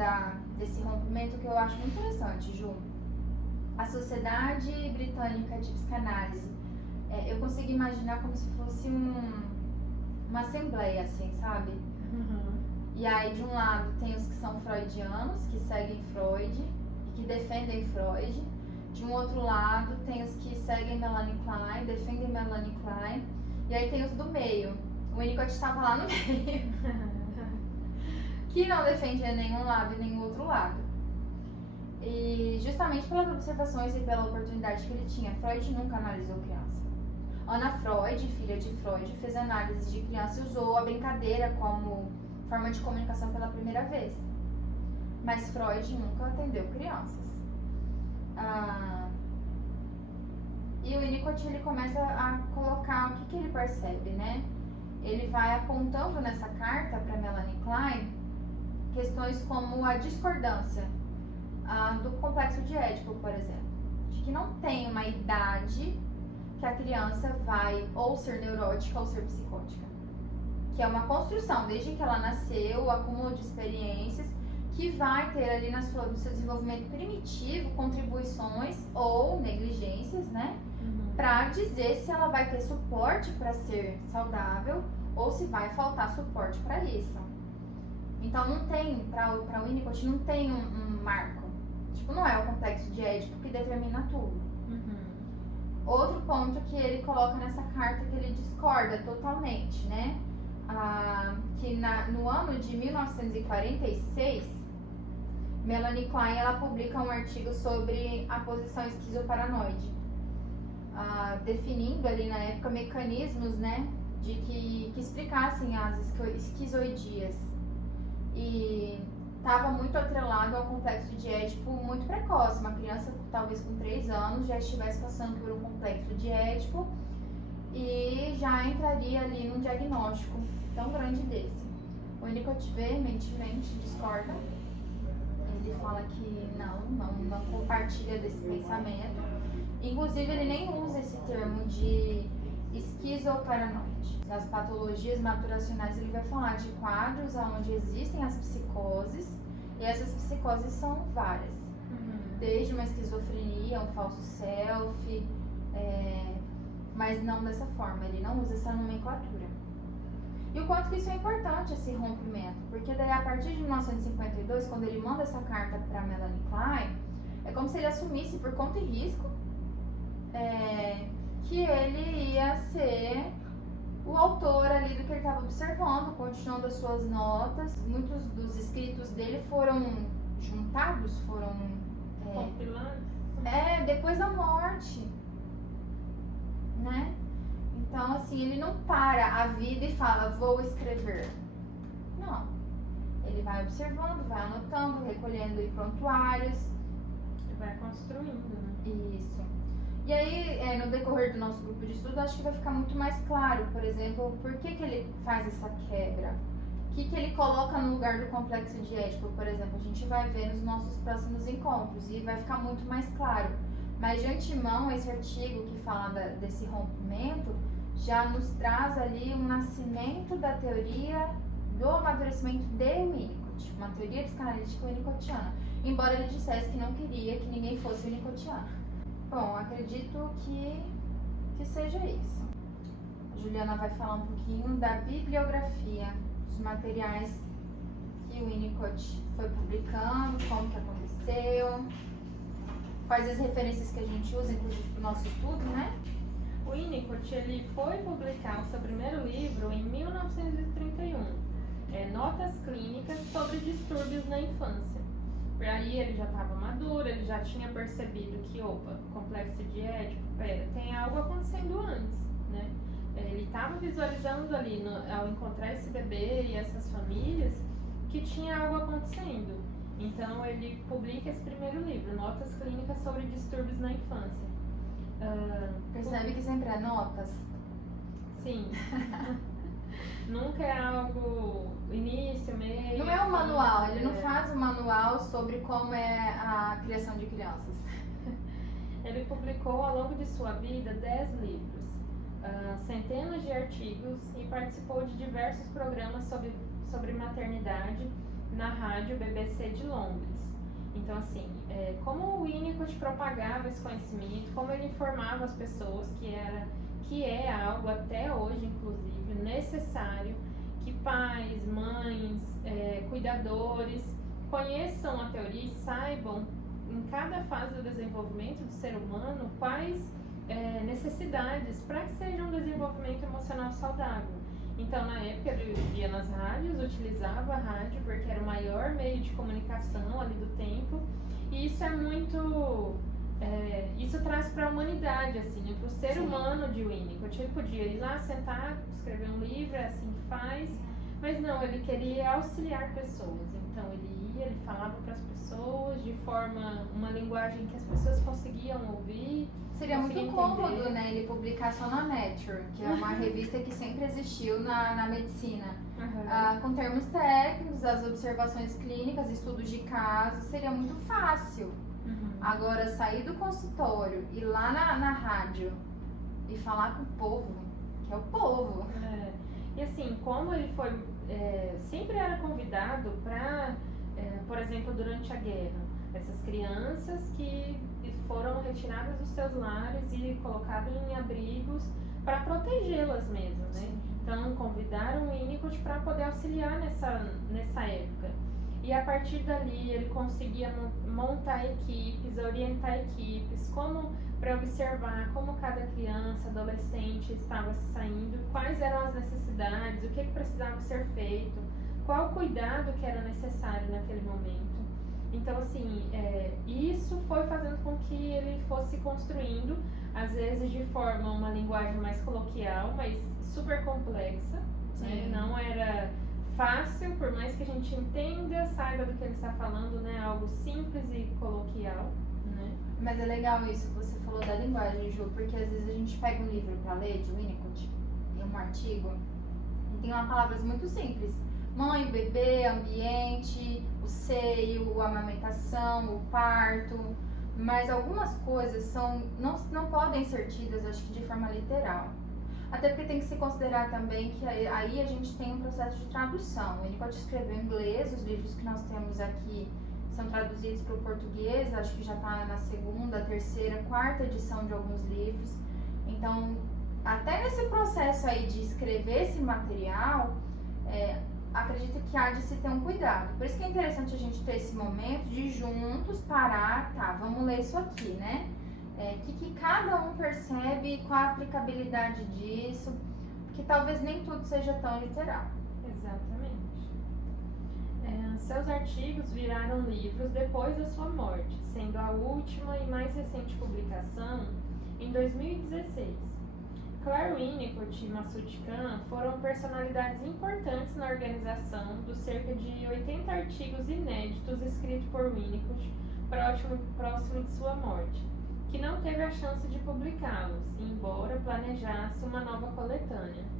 desse rompimento que eu acho muito interessante, Ju. A Sociedade Britânica de Psicanálise, eu consigo imaginar como se fosse uma assembleia, assim, sabe? E aí, de um lado, tem os que são freudianos, que seguem Freud e que defendem Freud. De um outro lado, tem os que seguem Melanie Klein, defendem Melanie Klein. E aí tem os do meio. O Winnicott estava lá no meio. Que não defendia nenhum lado e nenhum outro lado. E justamente pelas observações e pela oportunidade que ele tinha, Freud nunca analisou criança. Anna Freud, filha de Freud, fez análise de criança e usou a brincadeira como forma de comunicação pela primeira vez. Mas Freud nunca atendeu crianças. E o Winnicott, ele começa a colocar o que ele percebe, né? Ele vai apontando nessa carta para Melanie Klein questões como a discordância do complexo de Édipo, por exemplo, de que não tem uma idade que a criança vai ou ser neurótica ou ser psicótica, que é uma construção desde que ela nasceu, o acúmulo de experiências, que vai ter ali no seu desenvolvimento primitivo contribuições ou negligências, né? Para dizer se ela vai ter suporte para ser saudável ou se vai faltar suporte para isso. Então não tem, para o Winnicott não tem um marco. Tipo, não é o complexo de Édipo que determina tudo. Outro ponto que ele coloca nessa carta que ele discorda totalmente, né? Que no ano de 1946, Melanie Klein ela publica um artigo sobre a posição esquizoparanoide, definindo ali na época mecanismos, né, de que explicassem as esquizoidias. E estava muito atrelado ao complexo de Édipo muito precoce. Uma criança, talvez com 3 anos, já estivesse passando por um complexo de Édipo e já entraria ali num diagnóstico tão grande desse. O Winnicott veementemente discorda. Ele fala que não compartilha desse pensamento. Inclusive, ele nem usa esse termo de esquizoparanoide. Nas patologias maturacionais, ele vai falar de quadros onde existem as psicoses, e essas psicoses são várias. Desde uma esquizofrenia, um falso self, mas não dessa forma, ele não usa essa nomenclatura. E o quanto que isso é importante, esse rompimento, porque daí a partir de 1952, quando ele manda essa carta para Melanie Klein, é como se ele assumisse por conta e risco que ele ia ser o autor ali do que ele estava observando, continuando as suas notas. Muitos dos escritos dele foram juntados, foram compilados. Depois da morte, né? Então, assim, ele não para a vida e fala, vou escrever. Não. Ele vai observando, vai anotando, recolhendo em prontuários. Ele vai construindo, né? Isso. E aí, no decorrer do nosso grupo de estudo, acho que vai ficar muito mais claro, por exemplo, por que ele faz essa quebra. O que ele coloca no lugar do complexo de Édipo, por exemplo. A gente vai ver nos nossos próximos encontros e vai ficar muito mais claro. Mas, de antemão, esse artigo que fala desse rompimento já nos traz ali um nascimento da teoria do amadurecimento de Winnicott, uma teoria psicanalítica winnicottiana, embora ele dissesse que não queria que ninguém fosse winnicottiano. Bom, acredito que seja isso. A Juliana vai falar um pouquinho da bibliografia, dos materiais que o Winnicott foi publicando, como que aconteceu, quais as referências que a gente usa, inclusive, para o nosso estudo, né? O Winnicott, ele foi publicar o seu primeiro livro em 1931, Notas Clínicas sobre Distúrbios na Infância. Por aí ele já estava maduro, ele já tinha percebido que, complexo de Édipo, tem algo acontecendo antes, né? Ele estava visualizando ali, ao encontrar esse bebê e essas famílias, que tinha algo acontecendo. Então ele publica esse primeiro livro, Notas Clínicas sobre Distúrbios na Infância. Percebe que sempre é notas? Sim. Nunca é algo início, meio... Não é um manual, ele não faz um manual sobre como é a criação de crianças. Ele publicou ao longo de sua vida 10 livros. centenas de artigos e participou de diversos programas sobre maternidade na rádio BBC de Londres. Então, assim, como o Winnicott propagava esse conhecimento, como ele informava as pessoas que é algo até hoje, inclusive, necessário que pais, mães, cuidadores conheçam a teoria e saibam, em cada fase do desenvolvimento do ser humano, quais necessidades para que seja um desenvolvimento emocional saudável. Então, na época, ele ia nas rádios, utilizava a rádio porque era o maior meio de comunicação ali do tempo, e isso é muito... isso traz para a humanidade, assim, né? Para o ser humano de Winnicott. Ele podia ir lá, sentar, escrever um livro, é assim que faz, mas não, ele queria auxiliar pessoas. Então, ele falava para as pessoas de uma linguagem que as pessoas conseguiam ouvir. Seria muito cômodo, né, ele publicar só na Nature, que é uma revista que sempre existiu na medicina. Com termos técnicos, as observações clínicas, estudos de caso, seria muito fácil. Agora, sair do consultório, ir lá na rádio e falar com o povo, que é o povo. E assim, como ele foi, sempre era convidado para, por exemplo, durante a guerra, essas crianças que foram retiradas dos seus lares e colocadas em abrigos para protegê-las mesmo, né? Então, convidaram o Winnicott para poder auxiliar nessa época. E a partir dali, ele conseguia montar equipes, orientar equipes, para observar como cada criança, adolescente estava se saindo, quais eram as necessidades, o que precisava ser feito, qual o cuidado que era necessário naquele momento. Então, assim, isso foi fazendo com que ele fosse construindo, às vezes de forma, uma linguagem mais coloquial, mas super complexa, né? Não era fácil, por mais que a gente entenda, saiba do que ele está falando, né? Algo simples e coloquial, né? Mas é legal isso que você falou da linguagem, Ju, porque às vezes a gente pega um livro para ler de Winnicott, um artigo, e tem uma palavras muito simples. Mãe, bebê, ambiente, o seio, a amamentação, o parto, mas algumas coisas não podem ser tidas, acho que de forma literal. Até porque tem que se considerar também que aí a gente tem um processo de tradução. Ele pode escrever em inglês, os livros que nós temos aqui são traduzidos para o português, acho que já está na segunda, terceira, quarta edição de alguns livros. Então, até nesse processo aí de escrever esse material, acredito que há de se ter um cuidado. Por isso que é interessante a gente ter esse momento de juntos parar, vamos ler isso aqui, né? Que cada um percebe qual a aplicabilidade disso, porque talvez nem tudo seja tão literal. Exatamente. Seus artigos viraram livros depois da sua morte, sendo a última e mais recente publicação em 2016. Claire Winnicott e Masood Khan foram personalidades importantes na organização dos cerca de 80 artigos inéditos escritos por Winnicott próximo de sua morte, que não teve a chance de publicá-los, embora planejasse uma nova coletânea.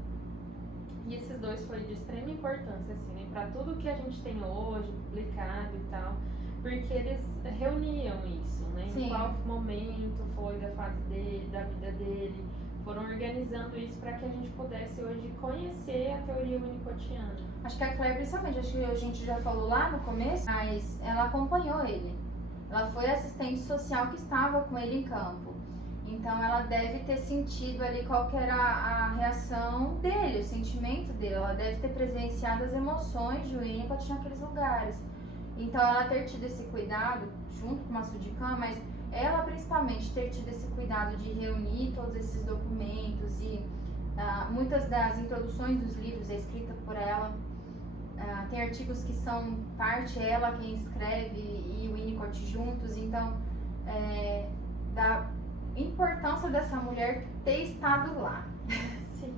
E esses dois foram de extrema importância, assim, né, para tudo que a gente tem hoje, publicado e tal, porque eles reuniam isso, né, em qual momento foi da fase dele, da vida dele, foram organizando isso para que a gente pudesse hoje conhecer a teoria winnicottiana. Acho que a Claire, principalmente, acho que a gente já falou lá no começo, mas ela acompanhou ele. Ela foi assistente social que estava com ele em campo. Então ela deve ter sentido ali qual que era a reação dele, o sentimento dele. Ela deve ter presenciado as emoções de Winnicott naqueles lugares. Então ela ter tido esse cuidado, junto com Masood Khan, mas ela principalmente ter tido esse cuidado de reunir todos esses documentos e muitas das introduções dos livros é escrita por ela. Tem artigos que são parte ela quem escreve e o Winnicott juntos, então da importância dessa mulher ter estado lá. Sim.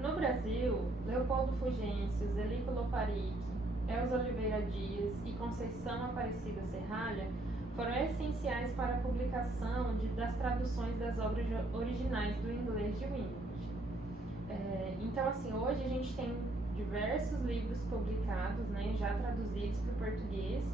No Brasil, Leopoldo Fugêncio, Zelico Loparic, Elza Oliveira Dias e Conceição Aparecida Serralha foram essenciais para a publicação das traduções das obras originais do inglês de Winnicott. Então, assim, hoje a gente tem diversos livros publicados, né, já traduzidos para o português,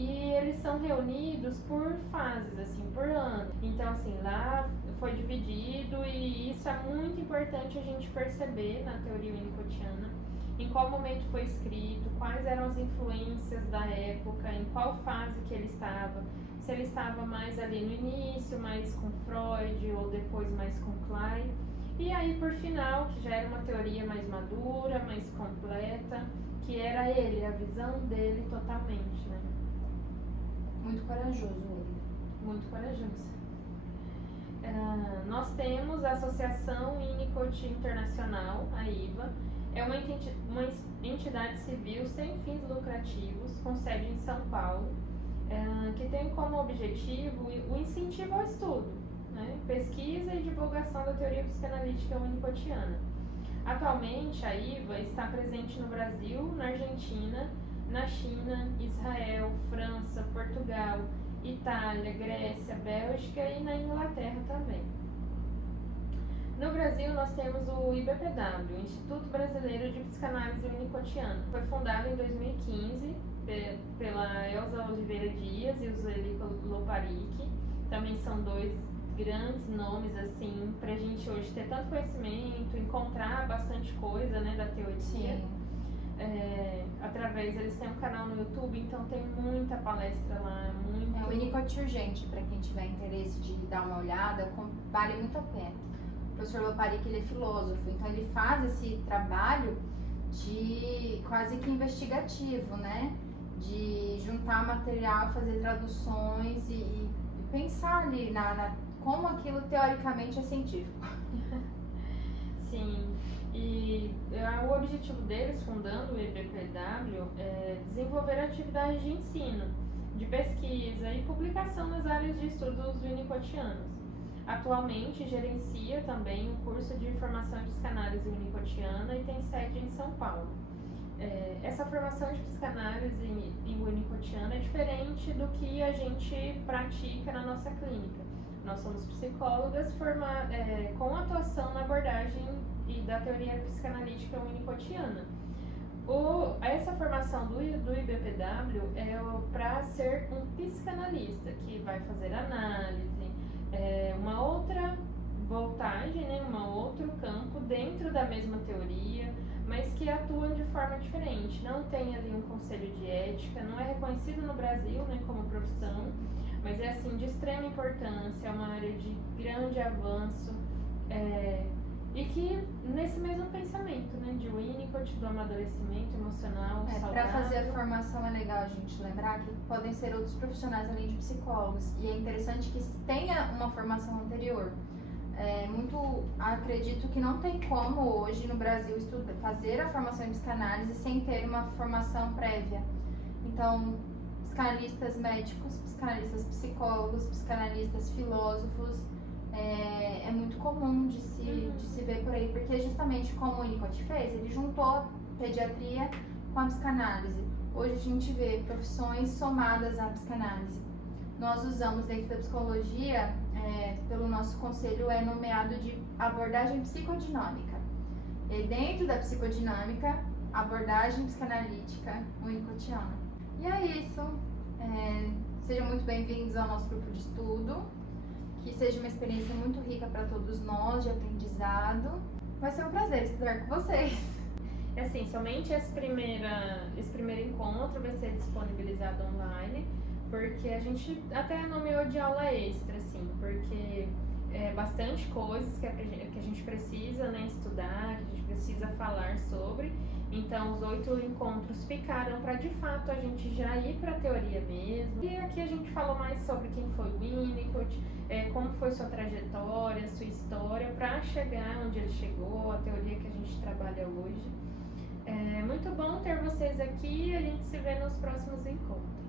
E eles são reunidos por fases, assim, por ano. Então, assim, lá foi dividido e isso é muito importante a gente perceber na teoria winnicottiana, em qual momento foi escrito, quais eram as influências da época, em qual fase que ele estava, se ele estava mais ali no início, mais com Freud, ou depois mais com Klein. E aí, por final, que já era uma teoria mais madura, mais completa, que era ele, a visão dele totalmente, né? Muito corajoso ele. Muito corajoso. Nós temos a Associação Winnicott Internacional, a IVA. É uma entidade civil sem fins lucrativos, com sede em São Paulo, que tem como objetivo o incentivo ao estudo, né? Pesquisa e divulgação da teoria psicanalítica winnicottiana. Atualmente, a IVA está presente no Brasil, na Argentina, na China, Israel, França, Portugal, Itália, Grécia, Bélgica e na Inglaterra também. No Brasil, nós temos o IBPW, Instituto Brasileiro de Psicanálise Winnicottiana. Foi fundado em 2015 pela Elza Oliveira Dias e o Zeli Loparic. Também são dois grandes nomes, assim, pra gente hoje ter tanto conhecimento, encontrar bastante coisa, né, da teoria. Sim. Através, eles têm um canal no YouTube, então tem muita palestra lá, muito... É o Winnicott Urgente, para quem tiver interesse de dar uma olhada, vale muito a pena. O professor Loparic, ele é filósofo, então ele faz esse trabalho de quase que investigativo, né? De juntar material, fazer traduções e pensar ali como aquilo teoricamente é científico. Sim. E o objetivo deles, fundando o IBPW, é desenvolver atividades de ensino, de pesquisa e publicação nas áreas de estudos winnicottianos. Atualmente gerencia também um curso de formação de psicanálise winnicottiana e tem sede em São Paulo. Essa formação de psicanálise em winnicottiana é diferente do que a gente pratica na nossa clínica. Nós somos psicólogas com atuação na abordagem e da teoria psicanalítica winnicottiana. Essa formação do IBPW é para ser um psicanalista, que vai fazer análise, uma outra voltagem, né, um outro campo dentro da mesma teoria, mas que atuam de forma diferente. Não tem ali um conselho de ética, não é reconhecido no Brasil, né, como profissão, mas é assim de extrema importância, é uma área de grande avanço, e que nesse mesmo pensamento, né, de Winnicott, do amadurecimento emocional, saudável. Para fazer a formação é legal a gente lembrar que podem ser outros profissionais além de psicólogos, e é interessante que tenha uma formação anterior. Acredito que não tem como hoje no Brasil fazer a formação em psicanálise sem ter uma formação prévia. Então, psicanalistas médicos, psicanalistas psicólogos, psicanalistas filósofos, é muito comum de se ver por aí, porque justamente como o Winnicott fez, ele juntou pediatria com a psicanálise. Hoje a gente vê profissões somadas à psicanálise. Nós usamos dentro da psicologia, pelo nosso conselho, é nomeado de abordagem psicodinâmica. E dentro da psicodinâmica, abordagem psicanalítica winnicottiana. E é isso. Sejam muito bem-vindos ao nosso grupo de estudo. Que seja uma experiência muito rica para todos nós, de aprendizado. Vai ser um prazer estudar com vocês. Assim, somente esse primeiro encontro vai ser disponibilizado online, porque a gente até nomeou de aula extra, assim, porque é bastante coisas que a gente precisa, né, estudar, que a gente precisa falar sobre. Então, os 8 encontros ficaram para, de fato, a gente já ir para a teoria mesmo. E aqui a gente falou mais sobre quem foi Winnicott, como foi sua trajetória, sua história, para chegar onde ele chegou, a teoria que a gente trabalha hoje. É muito bom ter vocês aqui e a gente se vê nos próximos encontros.